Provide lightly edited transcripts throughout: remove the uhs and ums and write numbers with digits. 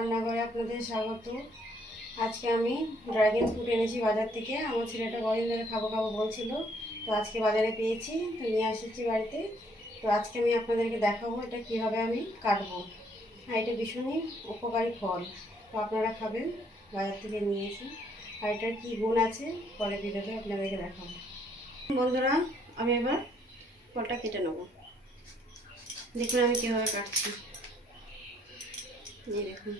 রান্নাঘরে আপনাদের স্বাগত। আজকে আমি ড্রাগন ফ্রুট এনেছি বাজার থেকে। আমার ছেলেটা কদিন ধরে খাবো খাবো বলছিল, তো আজকে বাজারে পেয়েছি, তো নিয়ে এসেছি বাড়িতে। তো আজকে আমি আপনাদেরকে দেখাবো এটা কীভাবে আমি কাটবো। আর এটা ভীষণই উপকারী ফল, তো আপনারা খাবেন, বাজার থেকে নিয়েছি। আর এটার কী গুণ আছে পরে ভিডিওতে আপনাদেরকে দেখাবো। বন্ধুরা, আমি এবার ফলটা কেটে নেবো। দেখুন আমি কীভাবে কাটছি। এই দেখুন,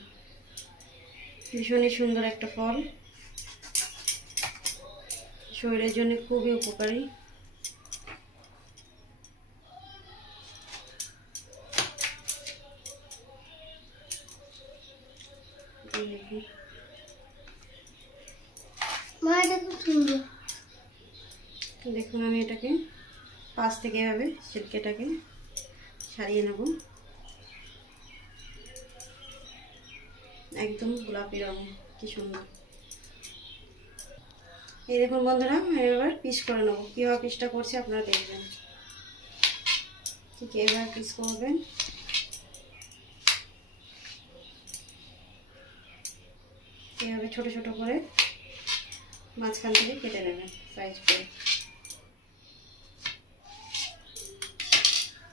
ভীষণই সুন্দর একটা ফল, শরীরের জন্য খুবই উপকারী। দেখুন আমি এটাকে পাশ থেকে এভাবে ছিলকেটাকে ছাড়িয়ে নেব। একদম গোলাপি রঙ, কি সুন্দর। এই দেখুন বন্ধুরা, আমি এবার পিস করে নেবো। কীভাবে পিসটা করছি আপনারা দেখবেন, ঠিক এইভাবে পিস করবেন। এইভাবে ছোট ছোট করে মাঝখান থেকে কেটে নেবেন সাইজ করে।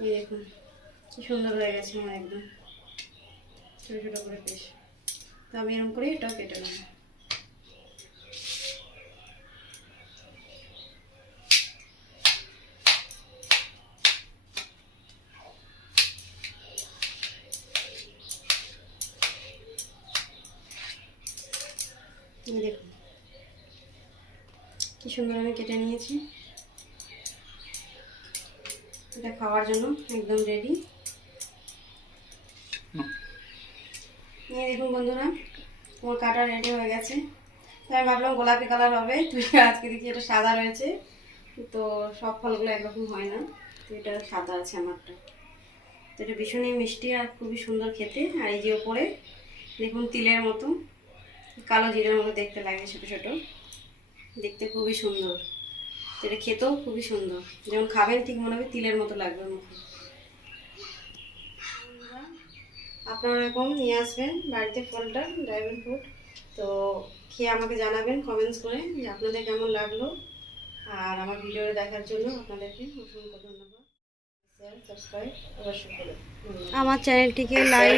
এই দেখুন কি সুন্দর হয়ে গেছে আমার, একদম ছোট ছোট করে পিস। তো আমি এরকম করে এটাও কেটে নেব। দেখুন কি সুন্দর আমি কেটে নিয়েছি। এটা খাওয়ার জন্য একদম রেডি। নিয়ে দেখুন বন্ধুরা, আমার কাটা রেডি হয়ে গেছে। তো আমি ভাবলাম গোলাপি কালার হবে, তো আজকে দেখি এটা সাদা রয়েছে। তো সব ফলগুলো একরকম হয় না, তো এটা সাদা আছে আমারটা। তো এটা ভীষণই মিষ্টি আর খুবই সুন্দর খেতে। আর এই যে ওপরে দেখুন তিলের মতো, কালো জিরের মতো দেখতে লাগে, ছোটো ছোটো, দেখতে খুবই সুন্দর। তো এটা খেতেও খুবই সুন্দর, যেমন খাবেন ঠিক মনে হবে তিলের মতো লাগবে মুখে। আপনারা এরকম নিয়ে আসবেন বাড়িতে ফলটা, ড্রাগন ফ্রুট। তো খেয়ে আমাকে জানাবেন কমেন্টস করে যে আপনাদের কেমন লাগলো। আর আমার ভিডিও দেখার জন্য আপনাদেরকে অসংখ্য ধন্যবাদ। শেয়ার সাবস্ক্রাইব অবশ্যই করুন। আমার চ্যানেলটিকে লাইক